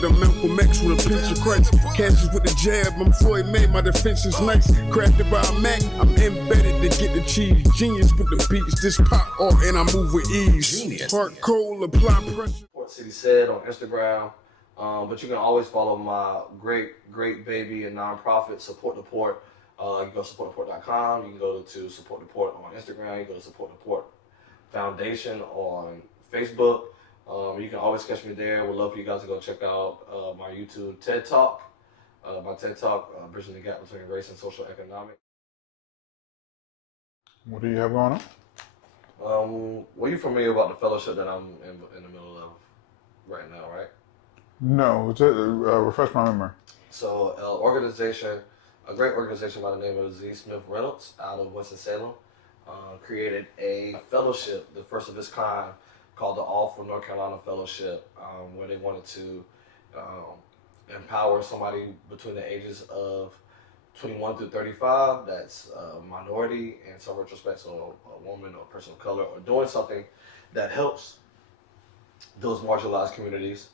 Young the Malcolm X with a pinch of Christ. Cashes with the jab, I'm Floyd May, my defense is nice. Crafted by a Mac, I'm embedded to get the cheese. Genius with the beats, this pop art and I move with ease. Genius. Heart cold, apply pressure. Support City Said on Instagram. But you can always follow my great baby and nonprofit, Support the Port. You can go to supportttheport.com. You can go to Support the Port on Instagram. You can go to Support the Port Foundation on Facebook. You can always catch me there. We'd love for you guys to go check out my YouTube TED Talk. My TED Talk, Bridging the Gap Between Race and Social Economic. What do you have going on? Were you familiar about the fellowship that I'm in the middle of right now, right? No, just refresh my memory. So, a great organization by the name of Z. Smith Reynolds out of Winston-Salem, created a fellowship, the first of its kind, called the All for North Carolina Fellowship, where they wanted to empower somebody between the ages of 21 through 35 that's a minority in some retrospects, or a woman or a person of color, or doing something that helps those marginalized communities,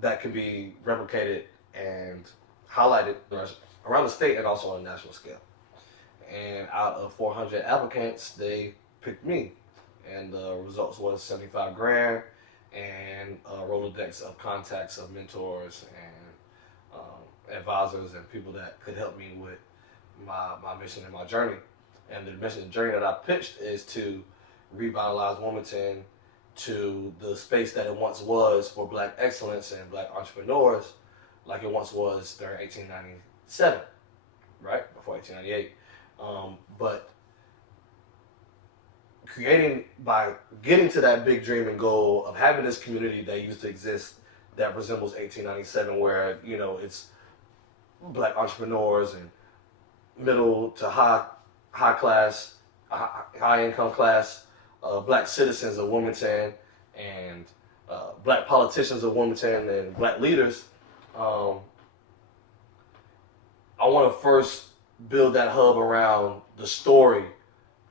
that can be replicated and highlighted around the state and also on a national scale. And out of 400 applicants, they picked me, and the results was 75 grand and a Rolodex of contacts of mentors and advisors and people that could help me with my mission and my journey. And the mission and journey that I pitched is to revitalize Wilmington to the space that it once was for Black excellence and Black entrepreneurs, like it once was during 1897, right? Before 1898. But by getting to that big dream and goal of having this community that used to exist that resembles 1897, where, you know, it's Black entrepreneurs and middle to high class, high income class, Black citizens of Wilmington and Black politicians of Wilmington and Black leaders. I want to first build that hub around the story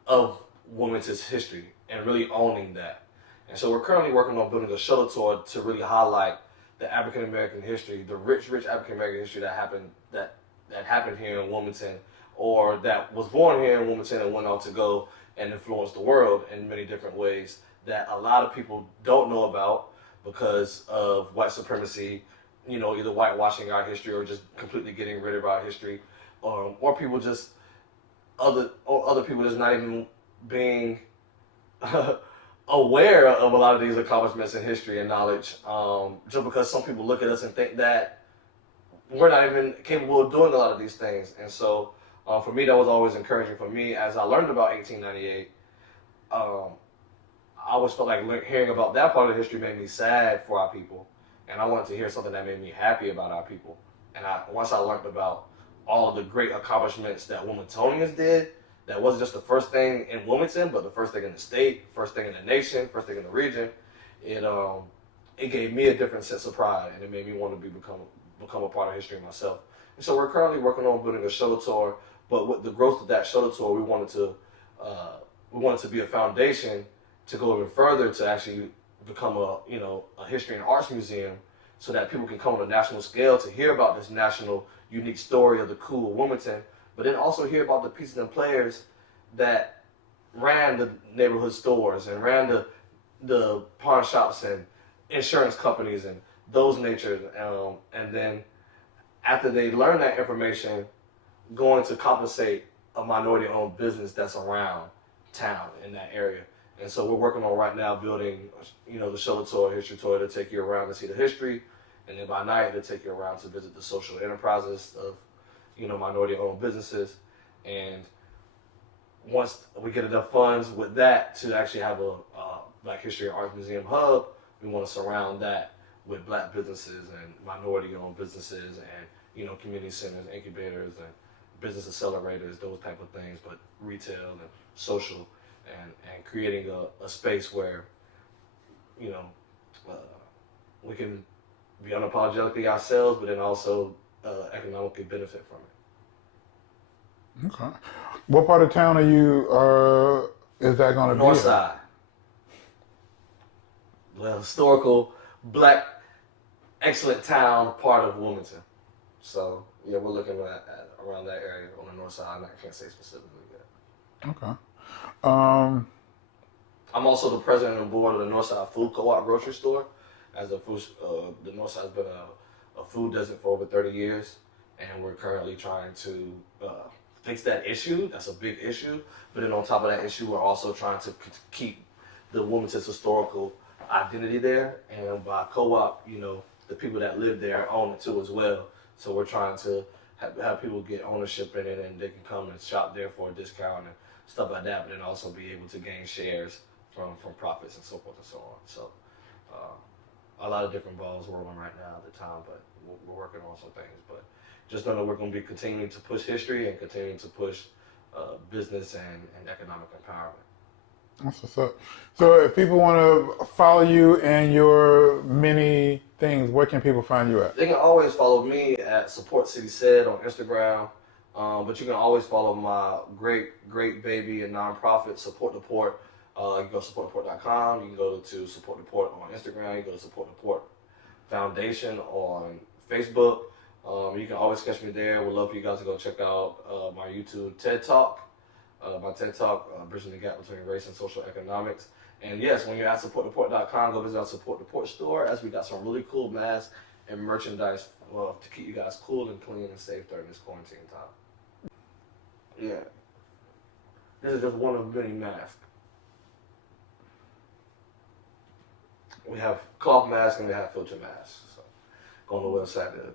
of Wilmington's history and really owning that. And so we're currently working on building a shuttle tour to really highlight the African American history, the rich African American history that happened here in Wilmington, or that was born here in Wilmington and went on to go and influence the world in many different ways that a lot of people don't know about because of white supremacy, you know, either whitewashing our history or just completely getting rid of our history, or people just other people just not even being aware of a lot of these accomplishments in history and knowledge, just because some people look at us and think that we're not even capable of doing a lot of these things. And so for me, that was always encouraging for me. As I learned about 1898, I always felt like hearing about that part of history made me sad for our people. And I wanted to hear something that made me happy about our people. And once I learned about all of the great accomplishments that Wilmingtonians did, that wasn't just the first thing in Wilmington, but the first thing in the state, first thing in the nation, first thing in the region, it gave me a different sense of pride, and it made me want to become a part of history myself. And so we're currently working on building a shuttle tour, but with the growth of that shuttle tour, we wanted to be a foundation to go even further, to actually become a history and arts museum, so that people can come on a national scale to hear about this national unique story of the cool Wilmington, but then also hear about the pieces and players that ran the neighborhood stores and ran the pawn shops and insurance companies and those natures. And then after they learn that information, going to compensate a minority-owned business that's around town in that area. And so we're working on right now building, the shuttle tour, history tour, to take you around to see the history, and then by night to take you around to visit the social enterprises of, minority-owned businesses. And once we get enough funds with that to actually have a Black History and Arts Museum hub, we want to surround that with Black businesses and minority-owned businesses and, community centers, incubators, and business accelerators, those type of things, but retail and social, and creating a space where, we can be unapologetically ourselves, but then also economically benefit from it. Okay. What part of town are you, is that going to be? North side. The historical Black excellent town part of Wilmington. So yeah, we're looking at around that area on the north side. I can't say specifically yet. Okay. I'm also the president and board of the Northside Food Co-op grocery store. As a food, the Northside's been a food desert for over 30 years, and we're currently trying to fix that issue. That's a big issue. But then on top of that issue, we're also trying to keep the Wilmington's historical identity there. And by co-op, you know, the people that live there own it too as well. So we're trying to have people get ownership in it, and they can come and shop there for a discount and stuff like that. But then also be able to gain shares from profits and so forth and so on. So a lot of different balls rolling right now at the time, but we're working on some things. But just know that we're going to be continuing to push history and continuing to push business and economic empowerment. That's what's up. So if people want to follow you and your many things, where can people find you at? They can always follow me at Support City Said on Instagram, but you can always follow my great baby and nonprofit Support the Port. You can go to supportttheport.com. You can go to Support the Port on Instagram. You can go to Support the Port Foundation on Facebook. You can always catch me there. We'd love for you guys to go check out my YouTube TED Talk. My TED Talk, Bridging the Gap Between Race and Social Economics. And yes, when you're at supporttheport.com, go visit our Support the Port store, as we got some really cool masks and merchandise to keep you guys cool and clean and safe during this quarantine time. Yeah. This is just one of many masks. We have cloth masks and we have filter masks. So go on the website to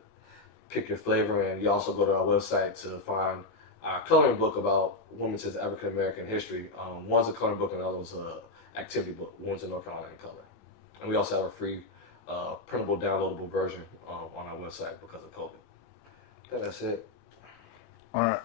pick your flavor, and you also go to our website to find our coloring book about Wilmington's African American history. One's a coloring book and the other's an activity book, Wilmington, North Carolina in color. And we also have a free printable downloadable version on our website because of COVID. I think that's it. All right.